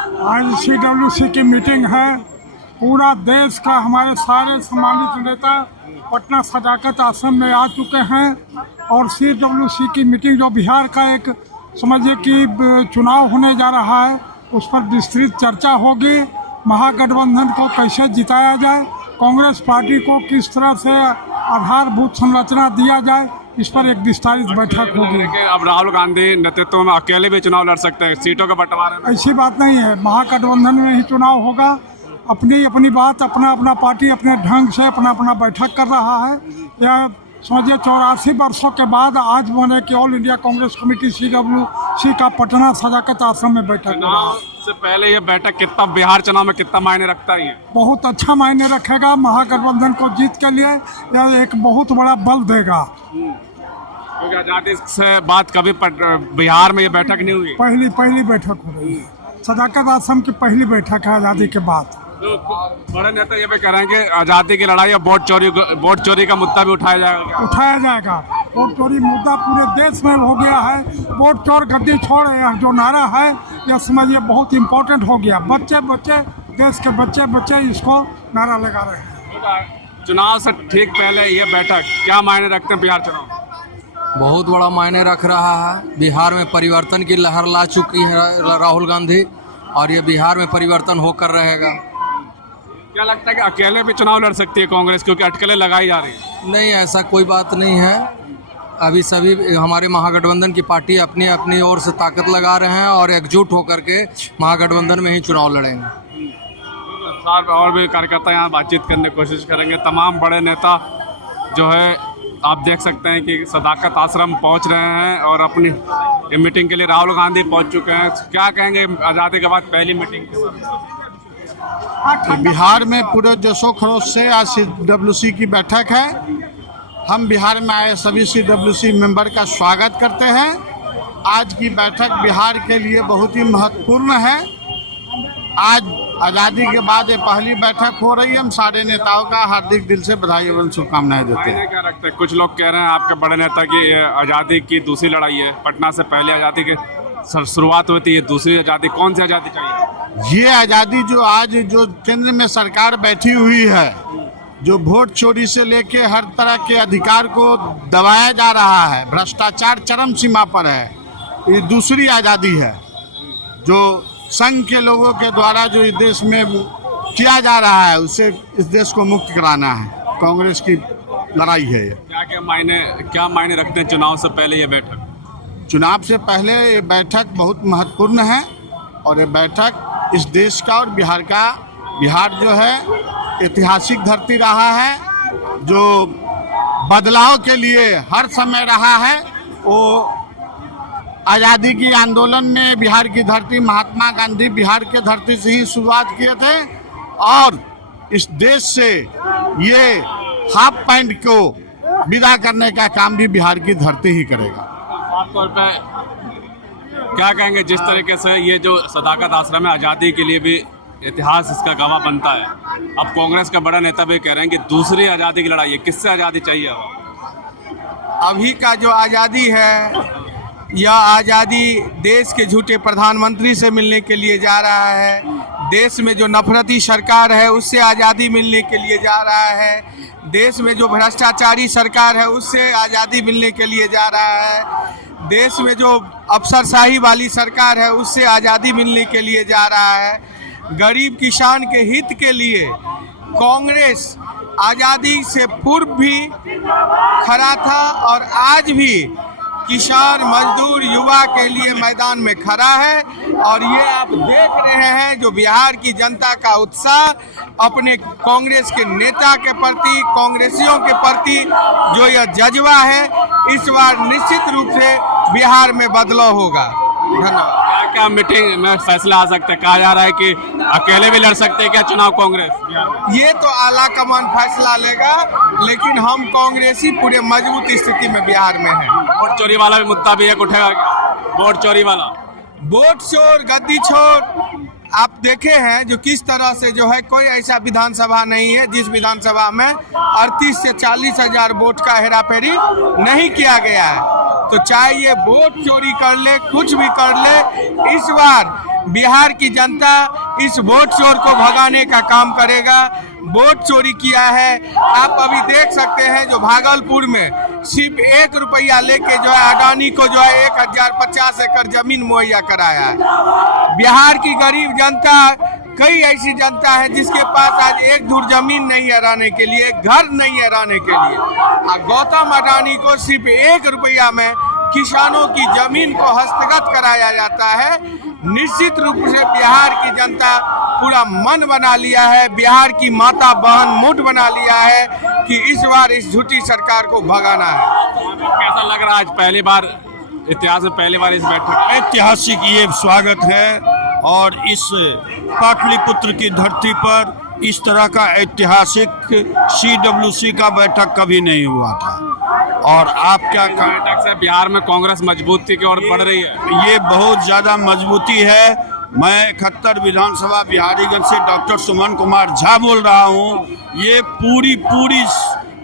आज CWC की meeting है। पूरा देश का हमारे सारे सम्मानित नेता पटना सदाकत आश्रम में आ चुके हैं और CWC की मीटिंग जो बिहार का एक समझिए कि चुनाव होने जा रहा है, उस पर विस्तृत चर्चा होगी। महागठबंधन को कैसे जिताया जाए, कांग्रेस पार्टी को किस तरह से आधारभूत संरचना दिया जाए, इस पर एक विस्तारित बैठक होगी। अब राहुल गांधी नेतृत्व में अकेले भी चुनाव लड़ सकते हैं, सीटों का बंटवारे में? ऐसी बात नहीं है, महागठबंधन में ही चुनाव होगा। अपनी अपनी बात, अपना अपना पार्टी अपने ढंग से अपना अपना बैठक कर रहा है। यह समझिए 84 वर्षों के बाद आज बने कि all India Congress committee CWC का पटना सदाकत आश्रम में बैठक हो रहा है। से पहले ये बैठक कितना बिहार चुनाव में कितना मायने रखता है? बहुत अच्छा मायने रखेगा। महागठबंधन को जीत के लिए यह एक बहुत बड़ा बल देगा। क्योंकि आजादी से बात कभी बिहार में ये बैठक नहीं हुई। पहली बैठक हो रही है, सदाकत आश्रम की पहली बैठक है आज़ादी के बाद। तो बड़े नेता ये भी कह रहे हैं कि आज़ादी की लड़ाई और वोट चोरी का मुद्दा भी उठाया जाएगा। उठाया जाएगा। वोट चोरी मुद्दा पूरे देश में हो गया है। वोट चोर गद्दी छोड़ जो नारा है, यह समझिए बहुत इम्पोर्टेंट हो गया। बच्चे देश के बच्चे इसको नारा लगा रहे हैं। चुनाव से ठीक पहले ये बैठक क्या मायने रखते हैं बिहार चुनाव? बहुत बड़ा मायने रख रहा है। बिहार में परिवर्तन की लहर ला चुकी है राहुल गांधी, और ये बिहार में परिवर्तन होकर रहेगा। क्या लगता है कि अकेले भी चुनाव लड़ सकती है कांग्रेस, क्योंकि अटकलें लगाई जा रही है? नहीं, ऐसा कोई बात नहीं है। अभी सभी हमारे महागठबंधन की पार्टी अपनी अपनी ओर से ताकत लगा रहे हैं और एकजुट होकर के महागठबंधन में ही चुनाव लड़ेंगे। और भी कार्यकर्ता यहाँ बातचीत करने की कोशिश करेंगे। तमाम बड़े नेता जो है आप देख सकते हैं कि सदाकत आश्रम पहुंच रहे हैं और अपनी मीटिंग के लिए राहुल गांधी पहुंच चुके हैं। क्या कहेंगे आज़ादी के बाद पहली मीटिंग के बारे में? बिहार में पूरे जोशो खरोश से आज CWC की बैठक है। हम बिहार में आए सभी CWC मेंबर का स्वागत करते हैं। आज की बैठक बिहार के लिए बहुत ही महत्वपूर्ण है। आज आज़ादी के बाद ये पहली बैठक हो रही है। हम सारे नेताओं का हार्दिक दिल से बधाई एवं शुभकामनाएं देते हैं। क्या रखते हैं? कुछ लोग कह रहे हैं आपके बड़े नेता की आज़ादी की दूसरी लड़ाई है। पटना से पहले आज़ादी की शुरुआत हुई थी, ये दूसरी आज़ादी। कौन सी आज़ादी चाहिए? ये आज़ादी जो आज जो केंद्र में सरकार बैठी हुई है, जो वोट चोरी से लेके हर तरह के अधिकार को दबाया जा रहा है, भ्रष्टाचार चरम सीमा पर है, ये दूसरी आज़ादी है। जो संघ के लोगों के द्वारा जो इस देश में किया जा रहा है, उससे इस देश को मुक्त कराना है। कांग्रेस की लड़ाई है ये। क्या मायने रखते हैं चुनाव से पहले ये बैठक? चुनाव से पहले ये बैठक बहुत महत्वपूर्ण है और ये बैठक इस देश का और बिहार जो है ऐतिहासिक धरती रहा है, जो बदलाव के लिए हर समय रहा है। वो आज़ादी की आंदोलन में बिहार की धरती, महात्मा गांधी बिहार के धरती से ही शुरुआत किए थे और इस देश से ये हाफ पैंट को विदा करने का काम भी बिहार की धरती ही करेगा। आमतौर पे क्या कहेंगे, जिस तरीके से ये जो सदाकत आश्रम है आज़ादी के लिए भी इतिहास इसका गवाह बनता है, अब कांग्रेस का बड़ा नेता भी कह रहे हैं कि दूसरी आज़ादी की लड़ाई है। किससे आज़ादी चाहिए? अभी का जो आज़ादी है, यह आज़ादी देश के झूठे प्रधानमंत्री से मिलने के लिए जा रहा है। देश में जो नफरती सरकार है उससे आज़ादी मिलने के लिए जा रहा है। देश में जो भ्रष्टाचारी सरकार है उससे आज़ादी मिलने के लिए जा रहा है। देश में जो अफसरशाही वाली सरकार है उससे आज़ादी मिलने के लिए जा रहा है। गरीब किसान के हित के लिए कांग्रेस आज़ादी से पूर्व भी खड़ा था और आज भी किसान, मजदूर, युवा के लिए मैदान में खड़ा है। और ये आप देख रहे हैं जो बिहार की जनता का उत्साह अपने कांग्रेस के नेता के प्रति, कांग्रेसियों के प्रति जो यह जज्बा है, इस बार निश्चित रूप से बिहार में बदलाव होगा। धन्यवाद। क्या मीटिंग में फैसला आ सकता है? कहा जा रहा है कि अकेले भी लड़ सकते हैं क्या चुनाव कांग्रेस? ये तो आला कमान फैसला लेगा, लेकिन हम कांग्रेसी पूरे मजबूत स्थिति में बिहार में हैं। वोट चोरी वाला भी मुद्दा भी एक उठेगा। वोट चोरी वाला, वोट चोर, गद्दी छोर आप देखे हैं जो किस तरह से जो है, कोई ऐसा विधानसभा नहीं है जिस विधानसभा में 38 से 40 हजार वोट का हेराफेरी नहीं किया गया है। तो चाहे ये वोट चोरी कर ले, कुछ भी कर ले, इस बार बिहार की जनता इस वोट चोर को भगाने का काम करेगा। वोट चोरी किया है, आप अभी देख सकते हैं जो भागलपुर में सिर्फ 1 रुपया लेके जो है अडानी को जो है 1050 एकड़ जमीन मुहैया कराया है। बिहार की गरीब जनता, कई ऐसी जनता है जिसके पास आज एक धूर जमीन नहीं है रहने के लिए, घर नहीं है रहने के लिए। गौतम अडानी को सिर्फ 1 रुपया में किसानों की जमीन को हस्तगत कराया जाता है। निश्चित रूप से बिहार की जनता पूरा मन बना लिया है, बिहार की माता बहन मुठ बना लिया है कि इस बार इस झूठी सरकार को भगाना है। कैसा लग रहा है आज पहली बार इतिहास में पहली बार इस बैठक? ऐतिहासिक ये स्वागत है और इस पाटलिपुत्र की धरती पर इस तरह का ऐतिहासिक CWC का बैठक कभी नहीं हुआ था। और आप क्या बैठक से बिहार में कांग्रेस मजबूती की ओर बढ़ रही है? ये बहुत ज़्यादा मजबूती है। मैं 71 विधानसभा बिहारीगंज से डॉक्टर सुमन कुमार झा बोल रहा हूँ। ये पूरी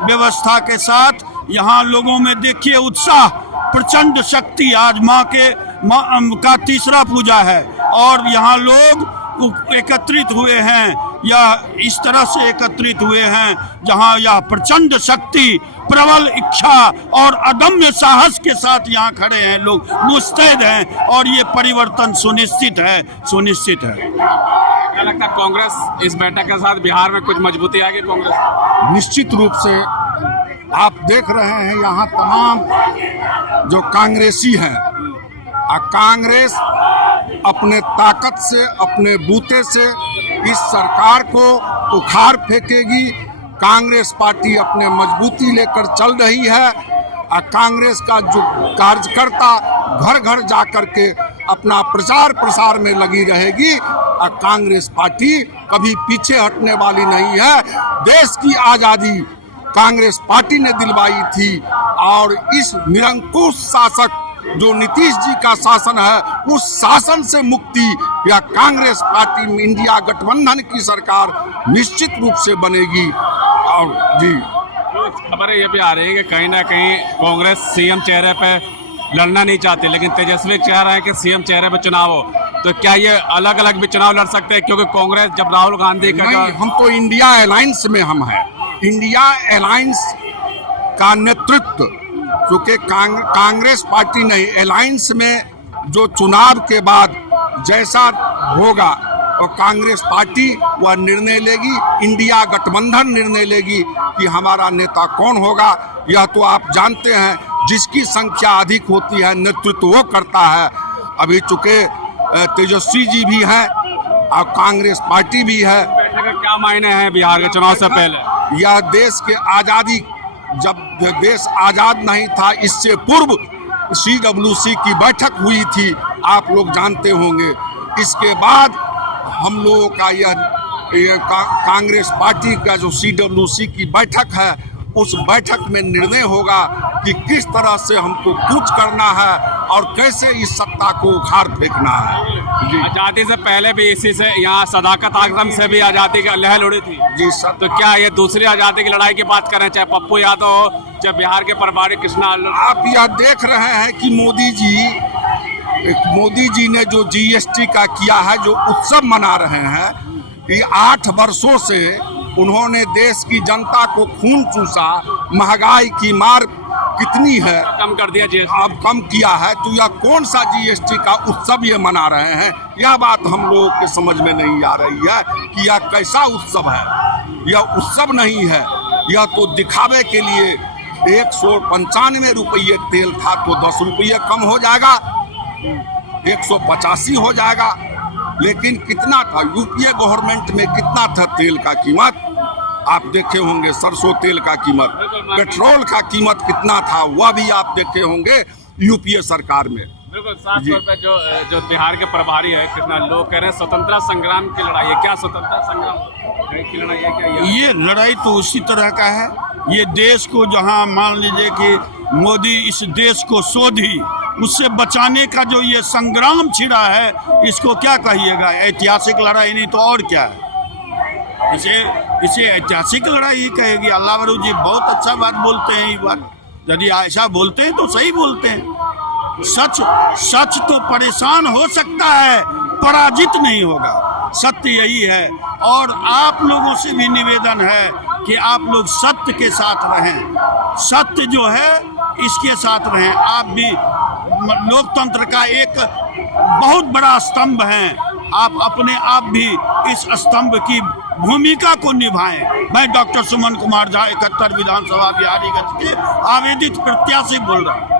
व्यवस्था के साथ यहाँ लोगों में देखिए उत्साह, प्रचंड शक्ति। आज माँ का तीसरा पूजा है और यहाँ लोग एकत्रित हुए हैं या इस तरह से एकत्रित हुए हैं जहां यह प्रचंड शक्ति, प्रबल इच्छा और अदम्य साहस के साथ यहाँ खड़े हैं। लोग मुस्तैद हैं और ये परिवर्तन सुनिश्चित है। क्या लगता है कांग्रेस इस बैठक के साथ बिहार में कुछ मजबूती आएगी कांग्रेस? निश्चित रूप से आप देख रहे हैं यहाँ तमाम जो कांग्रेसी हैं, कांग्रेस अपने ताकत से, अपने बूते से इस सरकार को उखाड़ फेंकेगी। कांग्रेस पार्टी अपने मजबूती लेकर चल रही है। कांग्रेस का जो कार्यकर्ता घर घर जा कर के अपना प्रचार प्रसार में लगी रहेगी। कांग्रेस पार्टी कभी पीछे हटने वाली नहीं है। देश की आज़ादी कांग्रेस पार्टी ने दिलवाई थी और इस निरंकुश शासक जो नीतीश जी का शासन है, उस शासन से मुक्ति या कांग्रेस पार्टी में इंडिया गठबंधन की सरकार निश्चित रूप से बनेगी। और जी खबरें ये भी आ रही है कि कहीं ना कहीं कांग्रेस सीएम चेहरे पे लड़ना नहीं चाहती, लेकिन तेजस्वी चाह रहे हैं कि सीएम चेहरे पे चुनाव हो। तो क्या ये अलग अलग भी चुनाव लड़ सकते हैं? क्योंकि कांग्रेस जब राहुल गांधी का नहीं, हम तो इंडिया अलायंस में हम हैं। इंडिया अलायंस का नेतृत्व, क्योंकि कांग्रेस पार्टी नहीं, अलायंस में जो चुनाव के बाद जैसा होगा और कांग्रेस पार्टी वह निर्णय लेगी, इंडिया गठबंधन निर्णय लेगी कि हमारा नेता कौन होगा। यह तो आप जानते हैं, जिसकी संख्या अधिक होती है नेतृत्व वो करता है। अभी चूंकि तेजस्वी जी भी हैं और कांग्रेस पार्टी भी है। क्या मायने हैं बिहार के चुनाव से पहले? यह देश के आज़ादी, जब देश आज़ाद नहीं था, इससे पूर्व CWC की बैठक हुई थी, आप लोग जानते होंगे। इसके बाद हम लोगों का यह कांग्रेस पार्टी का जो CWC की बैठक है, उस बैठक में निर्णय होगा कि किस तरह से हमको कूच करना है और कैसे इस सत्ता को उखाड़ फेंकना है। आज़ादी से पहले भी इसी से यहाँ सदाकत आश्रम से भी आज़ादी की लहर उड़ी थी जी सर। तो क्या ये दूसरी आज़ादी की लड़ाई की बात करें, चाहे पप्पू यादव हो, चाहे बिहार के प्रभारी कृष्णा? आप यह देख रहे हैं कि मोदी जी ने जो GST का किया है, जो उत्सव मना रहे हैं, कि 8 वर्षों से उन्होंने देश की जनता को खून चूसा। महंगाई की मार कितनी है, कम कर दिया GST, अब कम किया है। तो यह कौन सा GST का उत्सव ये मना रहे हैं? यह बात हम लोगों के समझ में नहीं आ रही है कि यह कैसा उत्सव है। यह उत्सव नहीं है, यह तो दिखावे के लिए। 195 रुपये तेल था तो 10 रुपये कम हो जाएगा, 185 हो जाएगा। लेकिन कितना था यूपीए गवर्नमेंट में, कितना था तेल का कीमत? आप देखे होंगे सरसों तेल का कीमत, पेट्रोल का कीमत कितना था, वह भी आप देखे होंगे यूपीए सरकार में। बिल्कुल साफ तौर पे जो बिहार के प्रभारी है कृष्णा, लोग कह रहे हैं स्वतंत्रता संग्राम की लड़ाई है। क्या स्वतंत्रता संग्राम की लड़ाई है? क्या ये लड़ाई तो उसी तरह का है। ये देश को, जहां मान लीजिए कि मोदी इस देश को शोधी, उससे बचाने का जो ये संग्राम छिड़ा है, इसको क्या कहिएगा? ऐतिहासिक लड़ाई नहीं तो और क्या है? इसे ऐतिहासिक लड़ाई ही कहेगी। अल्लाह वरू जी बहुत अच्छा बात बोलते हैं। ये बात यदि ऐसा बोलते हैं तो सही बोलते हैं। सच तो परेशान हो सकता है, पराजित नहीं होगा। सत्य यही है और आप लोगों से भी निवेदन है कि आप लोग सत्य के साथ रहें, सत्य जो है इसके साथ रहें। आप भी लोकतंत्र का एक बहुत बड़ा स्तंभ हैं, आप अपने आप भी इस स्तंभ की भूमिका को निभाएं। मैं डॉक्टर सुमन कुमार झा 71 विधानसभा बिहारीगंज के आवेदित प्रत्याशी बोल रहा हूँ।